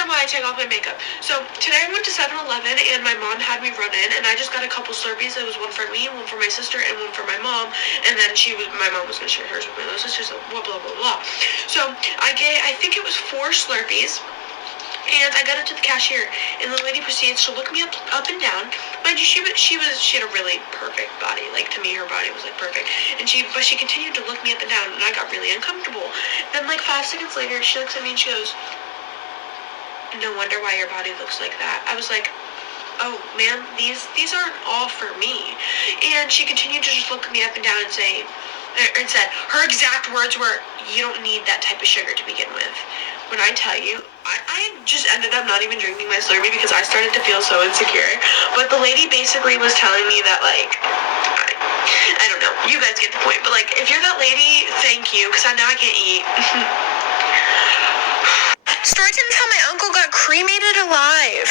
time while I take off my makeup. So today I went to 7-Eleven and my mom had me run in and I just got a couple Slurpees. It was one for me, one for my sister, and one for my mom. And then my mom was gonna share hers with my little sister, so blah blah blah blah. So I think it was 4 Slurpees. And I got up to the cashier, and the lady proceeds to look me up and down. Mind you, she had a really perfect body. Like, to me, her body was like perfect. But she continued to look me up and down, and I got really uncomfortable. Then, like 5 seconds later, she looks at me and she goes, "No wonder why your body looks like that." I was like, "Oh, ma'am, these aren't all for me." And she continued to just look me up and down and said, her exact words were, "You don't need that type of sugar to begin with." When I tell you, I just ended up not even drinking my Slurpee because I started to feel so insecure. But the lady basically was telling me that, like, I don't know, you guys get the point. But, like, if you're that lady, thank you, because now I can't eat. Story time is how my uncle got cremated alive.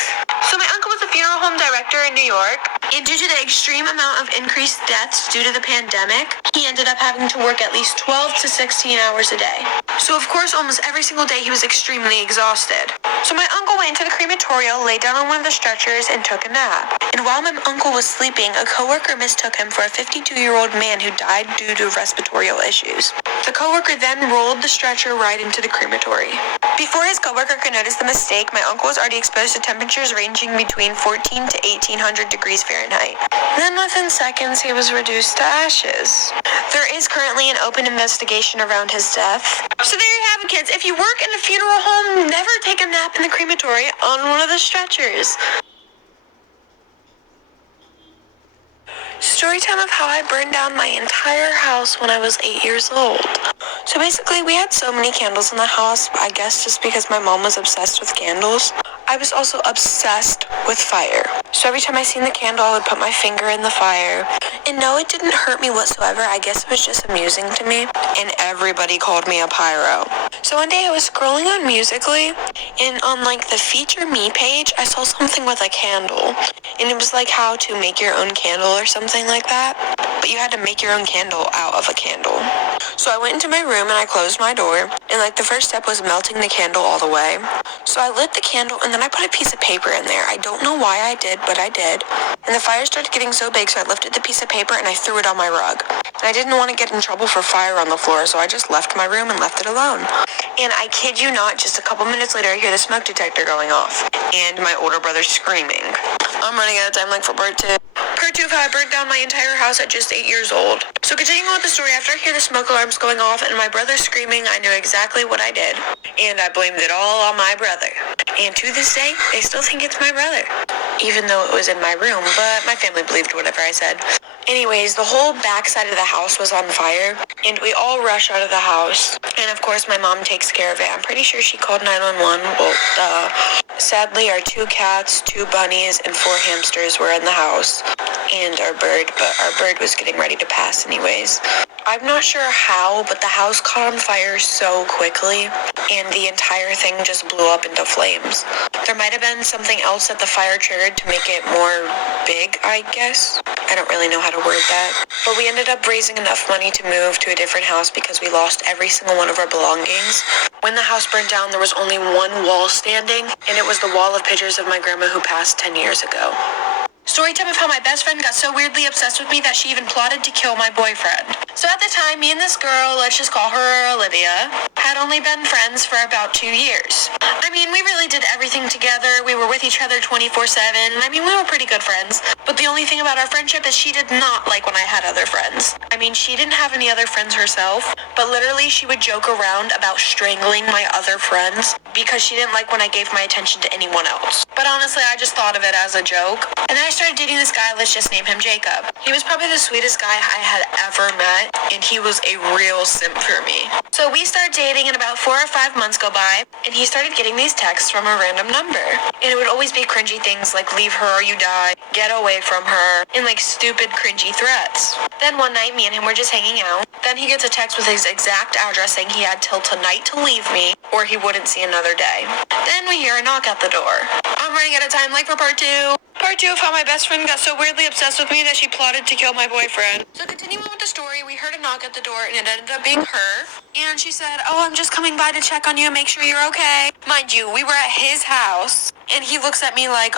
So my uncle was a funeral home director in New York, and due to the extreme amount of increased deaths due to the pandemic, he ended up having to work at least 12 to 16 hours a day. So of course, almost every single day he was extremely exhausted. So my uncle went into the crematorium, laid down on one of the stretchers, and took a nap. And while my uncle was sleeping, a coworker mistook him for a 52-year-old man who died due to respiratory issues. The coworker then rolled the stretcher right into the crematory. Before his coworker could notice the mistake, my uncle was already exposed to temperatures ranging between 14 to 1800 degrees Fahrenheit. Then within seconds, he was reduced to ashes. There is currently an open investigation around his death. So there you have it, kids. If you work in a funeral home, never take a nap in the crematory on one of the stretchers. Story time of how I burned down my entire house when I was 8 years old. So basically, we had so many candles in the house, I guess just because my mom was obsessed with candles. I was also obsessed with fire. So every time I seen the candle, I would put my finger in the fire. And no, it didn't hurt me whatsoever. I guess it was just amusing to me. And everybody called me a pyro. So one day I was scrolling on Musical.ly, and on like the Feature Me page, I saw something with a candle. And it was like how to make your own candle or something like that. But you had to make your own candle out of a candle. So I went into my room and I closed my door. And like the first step was melting the candle all the way. So I lit the candle and then I put a piece of paper in there. I don't know why I did, but I did. And the fire started getting so big, so I lifted the piece of paper and I threw it on my rug. And I didn't want to get in trouble for fire on the floor, so I just left my room and left it alone. And I kid you not, just a couple minutes later, I hear the smoke detector going off. And my older brother screaming. I'm running out of time, like, for part 2. Part 2 of how I burnt down my entire house at just 8 years old. So continuing with the story, after I hear the smoke alarms going off and my brother screaming, I knew exactly what I did. And I blamed it all on my brother. And to this day, they still think it's my brother. Even though it was in my room, but my family believed whatever I said. Anyways, the whole back side of the house was on fire, and we all rush out of the house. And of course, my mom takes care of it. I'm pretty sure she called 911. Well, sadly, our 2 cats, 2 bunnies, and 4 hamsters were in the house. And our bird, but our bird was getting ready to pass anyways. I'm not sure how, but the house caught on fire so quickly, and the entire thing just blew up into flames. There might have been something else that the fire triggered to make it more big, I guess. I don't really know how to word that. But we ended up raising enough money to move to a different house because we lost every single one of our belongings. When the house burned down, there was only one wall standing, and it was the wall of pictures of my grandma who passed 10 years ago. Story time of how my best friend got so weirdly obsessed with me that she even plotted to kill my boyfriend. So at the time, me and this girl, let's just call her Olivia, had only been friends for about 2 years. I mean, we really did everything together. We were with each other 24/7. I mean, we were pretty good friends. But the only thing about our friendship is she did not like when I had other friends. I mean, she didn't have any other friends herself, but literally she would joke around about strangling my other friends because she didn't like when I gave my attention to anyone else. But honestly, I just thought of it as a joke. And then I started dating this guy, let's just name him Jacob. He was probably the sweetest guy I had ever met, and he was a real simp for me. So we started dating, and about 4 or 5 months go by, and he started getting these texts from a random number. And it would always be cringy things like leave her or you die, get away from her, and like stupid cringy threats. Then one night, me and him were just hanging out. Then he gets a text with his exact address saying he had till tonight to leave me, or he wouldn't see another day. Then we hear a knock at the door. I'm running out of time, like for part 2. Part 2 of how my best friend got so weirdly obsessed with me that she plotted to kill my boyfriend. So continuing with the story, we heard a knock at the door and it ended up being her. And she said, "Oh, I'm just coming by to check on you, make sure you're okay." Mind you, we were at his house and he looks at me like,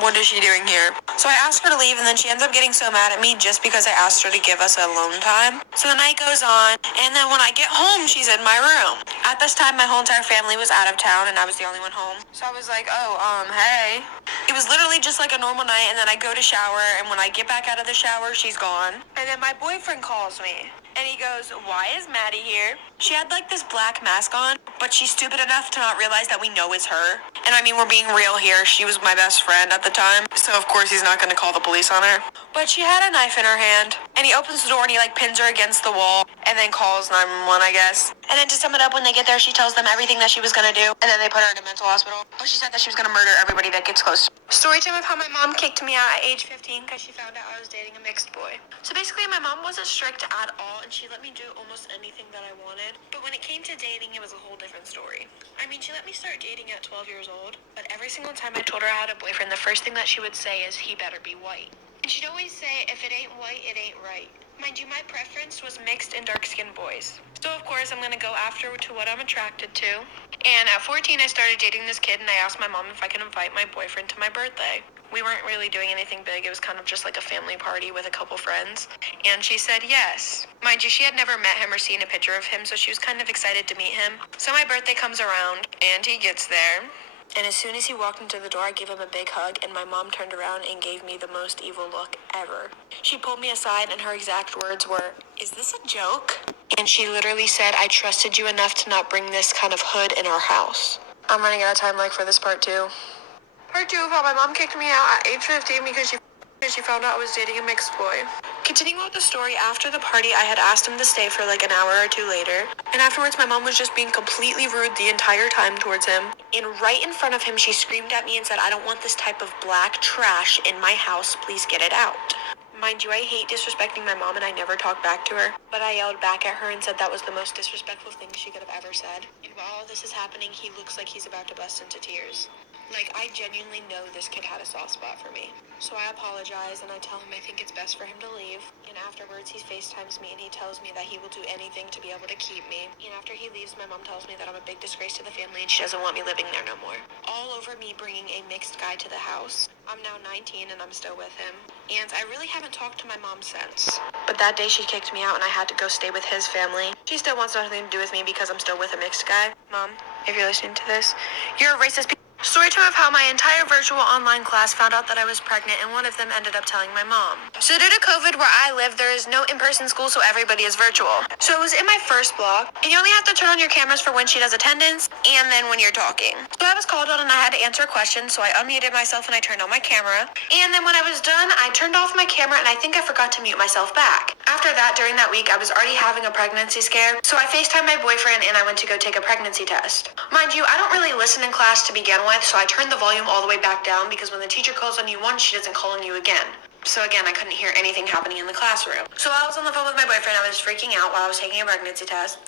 what is she doing here? So I asked her to leave and then she ends up getting so mad at me just because I asked her to give us alone time. So the night goes on and then when I get home, she's in my room. At this time, my whole entire family was out of town and I was the only one home. So I was like, "Oh, hey." It was literally just like a normal night and then I go to shower and when I get back out of the shower, she's gone. And then my boyfriend calls me. And he goes, "Why is Maddie here?" She had like this black mask on, but she's stupid enough to not realize that we know it's her. And I mean, we're being real here. She was my best friend at the time. So of course he's not going to call the police on her. But she had a knife in her hand. And he opens the door and he like pins her against the wall and then calls 911, I guess. And then to sum it up, when they get there, she tells them everything that she was going to do. And then they put her in a mental hospital. Oh, she said that she was going to murder everybody that gets close. Story time of how my mom kicked me out at age 15 because she found out I was dating a mixed boy. So basically my mom wasn't strict at all and she let me do almost anything that I wanted. But when it came to dating, it was a whole different story. I mean, she let me start dating at 12 years old, but every single time I told her I had a boyfriend, the first thing that she would say is, "He better be white." And she'd always say, "If it ain't white, it ain't right." Mind you, my preference was mixed and dark-skinned boys. So of course, I'm gonna go after to what I'm attracted to. And at 14, I started dating this kid and I asked my mom if I could invite my boyfriend to my birthday. We weren't really doing anything big. It was kind of just like a family party with a couple friends. And she said yes. Mind you, she had never met him or seen a picture of him, so she was kind of excited to meet him. So my birthday comes around and he gets there. And as soon as he walked into the door, I gave him a big hug, and my mom turned around and gave me the most evil look ever. She pulled me aside, and her exact words were, "Is this a joke?" And she literally said, "I trusted you enough to not bring this kind of hood in our house." I'm running out of time like for this part 2. Part 2 of how my mom kicked me out at age 15 because she found out I was dating a mixed boy. Continuing with the story, after the party, I had asked him to stay for like an hour or two later. And afterwards, my mom was just being completely rude the entire time towards him. And right in front of him, she screamed at me and said, "I don't want this type of black trash in my house. Please get it out." Mind you, I hate disrespecting my mom and I never talked back to her. But I yelled back at her and said that was the most disrespectful thing she could have ever said. And while all this is happening, he looks like he's about to bust into tears. Like, I genuinely know this kid had a soft spot for me. So I apologize and I tell him I think it's best for him to leave. And afterwards he FaceTimes me and he tells me that he will do anything to be able to keep me. And after he leaves, my mom tells me that I'm a big disgrace to the family and she doesn't want me living there no more. All over me bringing a mixed guy to the house. I'm now 19 and I'm still with him. And I really haven't talked to my mom since. But that day she kicked me out and I had to go stay with his family. She still wants nothing to do with me because I'm still with a mixed guy. Mom, if you're listening to this, you're a racist. Story time of how my entire virtual online class found out that I was pregnant and one of them ended up telling my mom. So due to COVID where I live, there is no in-person school, so everybody is virtual. So it was in my first block, and you only have to turn on your cameras for when she does attendance and then when you're talking. So I was called on and I had to answer questions, so I unmuted myself and I turned on my camera. And then when I was done, I turned off my camera and I think I forgot to mute myself back. After that, during that week, I was already having a pregnancy scare, so I FaceTimed my boyfriend and I went to go take a pregnancy test. Mind you, I don't really listen in class to begin with, so I turned the volume all the way back down because when the teacher calls on you once, she doesn't call on you again. So again, I couldn't hear anything happening in the classroom. So I was on the phone with my boyfriend, I was freaking out while I was taking a pregnancy test,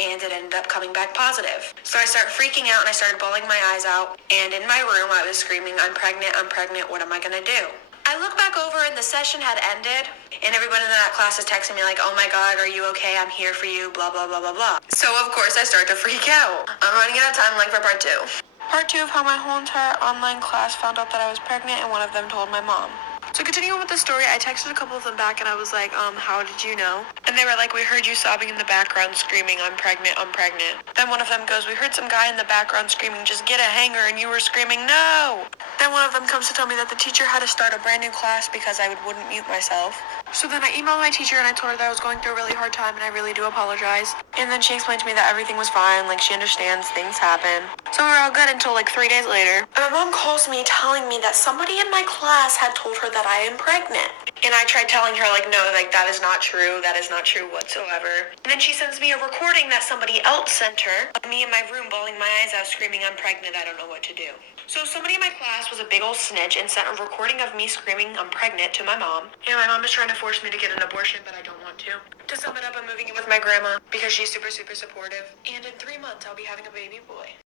and it ended up coming back positive. So I started freaking out and I started bawling my eyes out, and in my room I was screaming, I'm pregnant, what am I gonna do?" I look back over and the session had ended, and everyone in that class is texting me like, "Oh my god, are you okay? I'm here for you, blah, blah, blah, blah, blah." So of course I start to freak out. I'm running out of time like for part 2. Part 2 of how my whole entire online class found out that I was pregnant and one of them told my mom. So continuing with the story, I texted a couple of them back and I was like, how did you know? And they were like, "We heard you sobbing in the background screaming, I'm pregnant, I'm pregnant." Then one of them goes, "We heard some guy in the background screaming, just get a hanger," and you were screaming, "No!" Then one of them comes to tell me that the teacher had to start a brand new class because I wouldn't mute myself. So then I emailed my teacher and I told her that I was going through a really hard time and I really do apologize. And then she explained to me that everything was fine, like she understands things happen. So we were all good until like 3 days later. And my mom calls me telling me that somebody in my class had told her that I am pregnant. And I tried telling her like, no, like that is not true whatsoever. And then she sends me a recording that somebody else sent her of me in my room bawling my eyes out screaming, "I'm pregnant, I don't know what to do." So somebody in my class was a big old snitch and sent a recording of me screaming, "I'm pregnant," to my mom. And my mom is trying to force me to get an abortion, but I don't want to. To sum it up, I'm moving in with my grandma because she's super, super supportive. And in 3 months, I'll be having a baby boy.